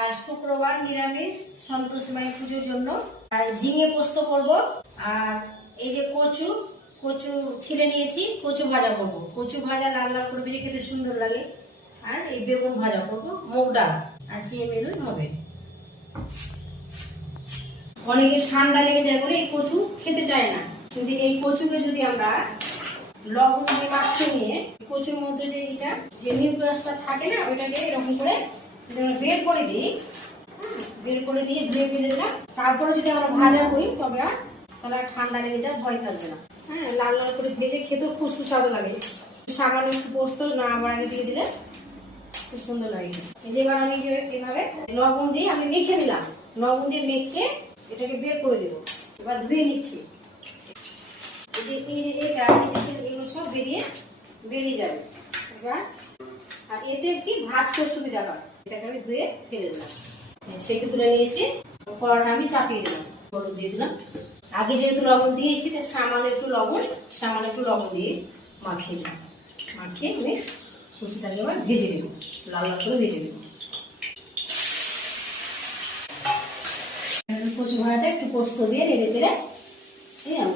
আর শুক্রবার নিরামিষ সন্তোষী পুজোর জন্য আর ঝিঙে পোস্ত করব। আর এই যে কচু কচু ছিলে নিয়েছি, কচু ভাজা করব। কচু ভাজা লাল লাল করে ভেজে খেতে সুন্দর লাগে। আর এই বেগুন ভাজা করব, মুগ ডাল। আজকে এই মেনুই হবে। অনেকে ঠান্ডা লেগে যায় বলে এই কচু খেতে চায় না, কিন্তু এই কচুকে যদি আমরা লবণ দিয়ে মাখিয়ে নিয়ে কচুর মধ্যে যে এটা যে নিউক্লিয়াসটা থাকে না, ওইটাকে এরকম করে বের করে দিই, বের করে দিয়ে ধুয়ে ফেলে দিলাম। তারপরে যদি আমরা ভাজা করি তবে আর তাহলে ঠান্ডা লেগে যায়, ভয় থাকবে না। হ্যাঁ, লাল লাল করে ভেজে খেতেও খুব সুস্বাদু লাগে। সামান্য একটু পোস্ত না আবার আগে দিয়ে দিলে খুব সুন্দর লাগে। এই যে এবার আমি এভাবে লবণ দিয়ে আমি মেখে দিলাম, লবণ দিয়ে মেখে এটাকে বের করে দেবো। এবার ধুয়ে নিচ্ছি। এগুলো সব বেরিয়ে যাবে এবার। আর এতে কি ভাজতে সুবিধা হয়। এটাকে আমি ধুয়ে ফেলে দিলাম, সেটা তুলে নিয়েছি। কড়াটা আমি চাপিয়ে দিলাম, হলুদ দিয়ে দিলাম। আগে যেহেতু লবণ দিয়েছি সামান্য একটু লবণ দিয়ে মাখিয়ে দিলাম। মাখিয়ে আমি কচুটাকে এবার ভেজে দেবো, লাল লাল করে ভেজে দেবো। কচু ভাজাটা একটু পোস্ত দিয়ে নেড়ে চেড়ে এই আমি